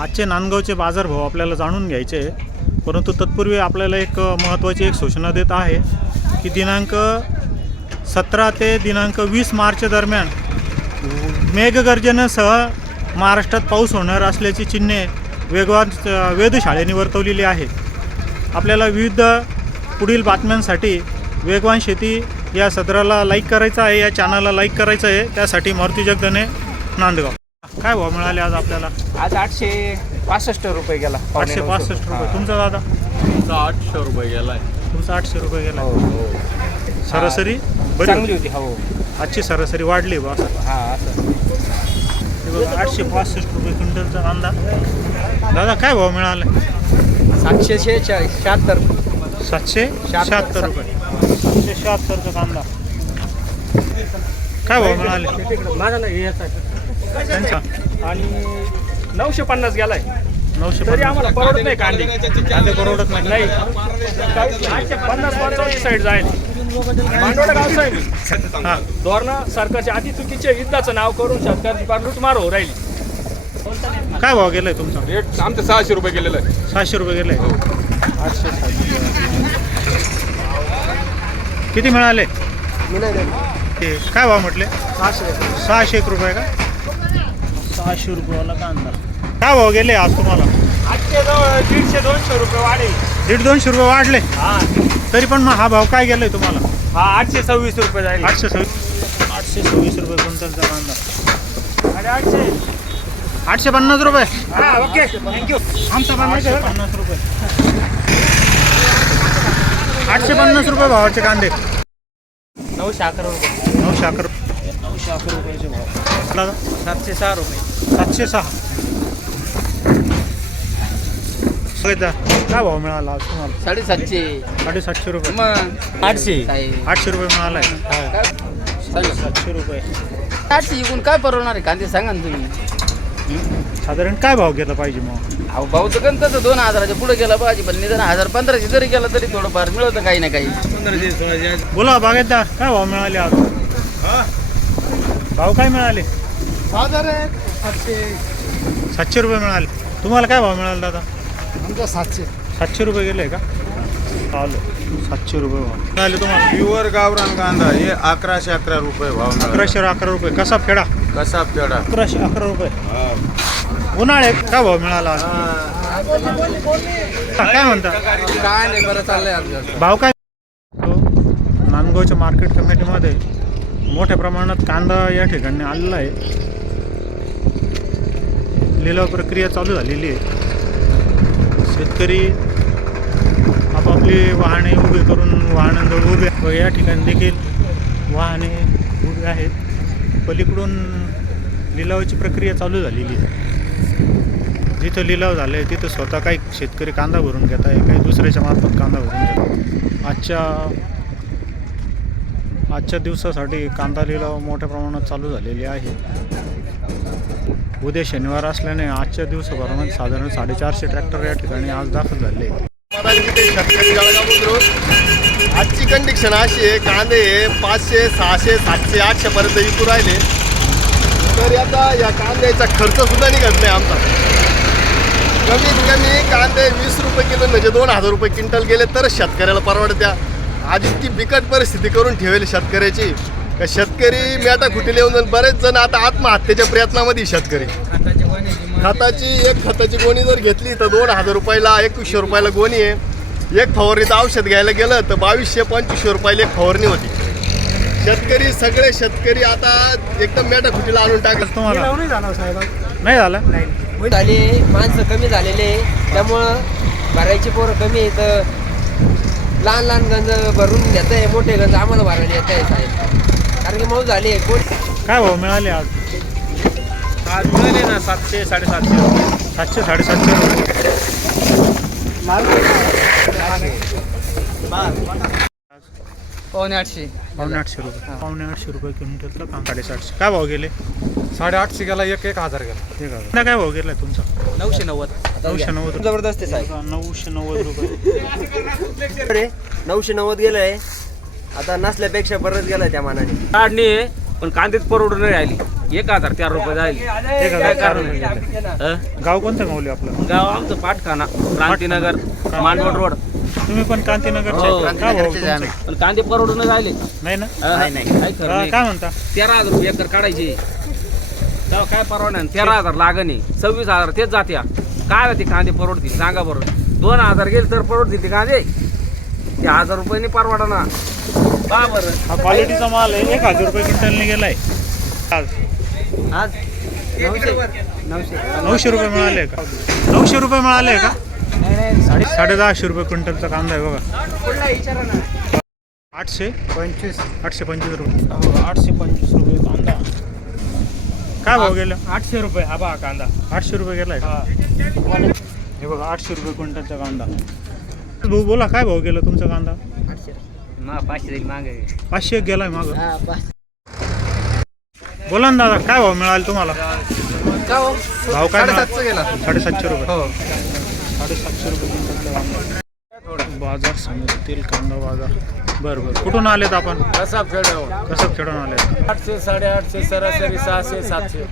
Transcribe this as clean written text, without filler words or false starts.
आजचे नांदगावचे बाजारभाव आपल्याला जाणून घ्यायचे आहे, परंतु तत्पूर्वी आपल्याला एक महत्त्वाची एक सूचना देत आहे की दिनांक 17 ते दिनांक 20 मार्च दरम्यान मेघगर्जनेसह महाराष्ट्रात पाऊस होणार असल्याची चिन्हे वेधशाळेने वर्तवलेली आहे. आपल्याला विविध पुढील बातम्यांसाठी वेगवान शेती या सदराला लाईक करायचं आहे, या चॅनलला लाईक करायचं आहे. त्यासाठी मारुती जगदने, नांदगाव. काय भाव मिळाले आज आपल्याला? आज 865 रुपये गेला. 865 रुपये. तुमचा दादा? तुमचा 800 रुपये गेलाय. तुमचा 800 रुपये गेला. सरासरी चांगली होती. हो, आजची सरासरी वाढली बा. असं हे बघा 865 रुपये क्विंटलचा कांदा. दादा काय भाव मिळाला? 776. 776 रुपये. 776चा कांदा. काय भाव मिळाले माझा नाही याचा त्यांचा? आणि 950 गेलाय. 950. तरी आम्हाला परवडत नाही कांदे. कांदे परवडत नाही. 50 साईड जाईल. मांडोडा गावचा आहे मी. हां, धोरणं सरकारच्या अति चुकीचे युद्धाचं नाव करून शेतकऱ्यांची पार लूटमार हो राहिली. काय भाव गेलाय तुमचा? रेट आमचं 600 रुपये गेलेलं आहे. 600 रुपये गेले. 860. किती मिळाले? ते काय भाव म्हटले? 600 रुपये का? 600 रुपयाला कांदा. काय भाव गेले आज तुम्हाला? आजचे जवळ 150-200 रुपये वाढेल. 150-200 रुपये वाढले. हा, तरी पण मग हा भाव काय गेलाय तुम्हाला? हा 826 रुपये जाईल. 826 रुपये क्विंटलचा कांदा. 850 रुपये. हा, ओके, थँक्यू. आमचा 850 रुपये. 850 रुपये भावाचे कांदे. 911 रुपये. 911 रुपयाचे भाव. 706 रुपये. 706. काय भाव मिळाला आज तुम्हाला? 750. 750 रुपये. मग 800. 800 रुपये मिळालाय. 700 रुपये. 800 इकून काय परवडणार आहे कांदे सांगा ना तुम्ही. साधारण काय भाव घेतला पाहिजे मग? अहो भाऊ तर गण तसं 2000च्या पुढे गेला पाहिजे, पण निदान 1000-1500 जरी गेला तरी थोडंफार मिळतं काही ना काही. बोला बागेतदार, काय भाव मिळाले आज? भाव काय मिळाले? 700 रुपये मिळाले. तुम्हाला काय भाव मिळाला दादा? आमचा 700. 700 रुपये गेले का? चालू 700 रुपये भाव मिळाले तुम्हाला. प्युअर गावरान कांदा हे 1111 रुपये भाव. 1111 रुपये. कसा फेडा? कसा पेडा 1111 रुपये. उन्हाळ्यात काय भाव मिळाला आज? काय म्हणता? काय नाही, बरं चाललंय. भाव काय? नांदगावच्या मार्केट कमिटीमध्ये मोठ्या प्रमाणात कांदा या ठिकाणी आलेला आहे. लिलाव प्रक्रिया चालू झालेली आहे. शेतकरी आपापली वाहने उभी करून वाहनांजवळ उभे व या ठिकाणी देखील वाहने उभी आहेत. पलीकडून लिलावाची प्रक्रिया चालू झालेली आहे. जिथं लिलाव झाले आहे तिथं स्वतः काही शेतकरी कांदा भरून घेत आहे, काही दुसऱ्याच्या मार्फत कांदा भरून घेत आहे. आजच्या दिवसासाठी कांदा लिलाव मोठ्या प्रमाणात चालू झालेली आहे. उद्या शनिवार असल्याने आजच्या दिवसाभरामध्ये साधारण 450 ट्रॅक्टर या ठिकाणी आज दाखल झाले. शेतकरी जळगाव बुद्रुक. आजची कंडिशन अशी आहे, कांदे 500, 600, 700, 800 पर्यंत विकू राहिले. तर आता या कांद्याचा खर्च सुद्धा निघत नाही आमचा. कमीत कमी कांदे 20 रुपये किलो म्हणजे 2000 रुपये क्विंटल गेले तर शेतकऱ्याला परवडत्या. आज इतकी बिकट परिस्थिती करून ठेवली शेतकऱ्याची का शेतकरी मेटा खुटीला येऊन बरेच जण आता आत्महत्येच्या प्रयत्नामध्ये. शेतकरी खताची गोणी जर घेतली तर 2000 रुपयाला 2100 रुपयाला गोणी आहे. एक फवारणीचं औषध घ्यायला गेलं तर 2200-2500 रुपयाला एक फवारणी होती. सगळे शेतकरी आता एकदम मेटा खुटीला आणून टाकलं. तुम्हाला नाही झालं? झाले, माणसं कमी झालेले, त्यामुळं भरायची पोरं कमी आहेत. लहान लहान गंज भरून घेत आहे, मोठे गंज आम्हाला भरायला येत आहे साहेब, कारण की मऊ झाले. कोण काय भाव मिळाले आज? आज मिळाले ना 700-750. 700-750 रुपये. पावणे 800. 850 रुपये. 850 रुपये क्विंटलचा कांदा. 750. काय भाव गेले? 850 गेला. 1000 गेला. 1000. काय भाव गेला तुमचा? 990. 990 रुपये. जबरदस्त आहे साहेब. 990 रुपये. 990 गेलंय. आता नसल्यापेक्षा बरंच गेलाय त्या मानाने. काढणी आहे पण कांदेच परवडून नाही राहिली. 1004 रुपये जाईल. 1004 रुपये गेले. गाव कोणतं माऊली आपलं? गाव आमचं पाटखाना, क्रांतीनगर, मानवड रोड. तुम्ही पण क्रांतीनगरचे हो, आहेत? काय भाव तुमचा? पण कांदे परवडून राहिले. नाही ना? काय खरं नाही. काय म्हणता? 13,000 रुपये एकर काढायचे. तेव्हा काय परवडणार? 13,000 लागणे, 26,000 तेच जात्या. काय ते कांदे परवडतील सांगा बरोबर. 2,000 गेले तर परवडतील ते कांदे. ते 1,000 रुपयांनी परवडणार. पहा बरं. हा क्वालिटीचा माल आहे. 1,000 रुपये क्विंटलने गेलाय आज. आज 900 900 रुपये मिळाले का? 900 रुपये मिळाले का? 850 रुपये क्विंटलचा कांदा आहे बघा. 825 रुपये. 825 रुपये कांदा. काय भाव गेला? 800 रुपये हा बा कांदा. 800 रुपये गेलाय का? हे बघा 800 रुपये क्विंटलचा कांदा. भाऊ बोला काय भाव गेला तुमचा कांदा? 500 गेलाय माग. बोला ना दादा काय भाव मिळाला तुम्हाला? भाव काय मिळाला? 750 गेला. 750 रुपये. हो 750 रुपये क्विंटलचा कांदा. बाजार समितीतील कांदा बाजार. बरं बरं. कुठून आलेत आपण? कसा फेडावं कसं खेळून आलेत? 800 850 सरासरी 600 700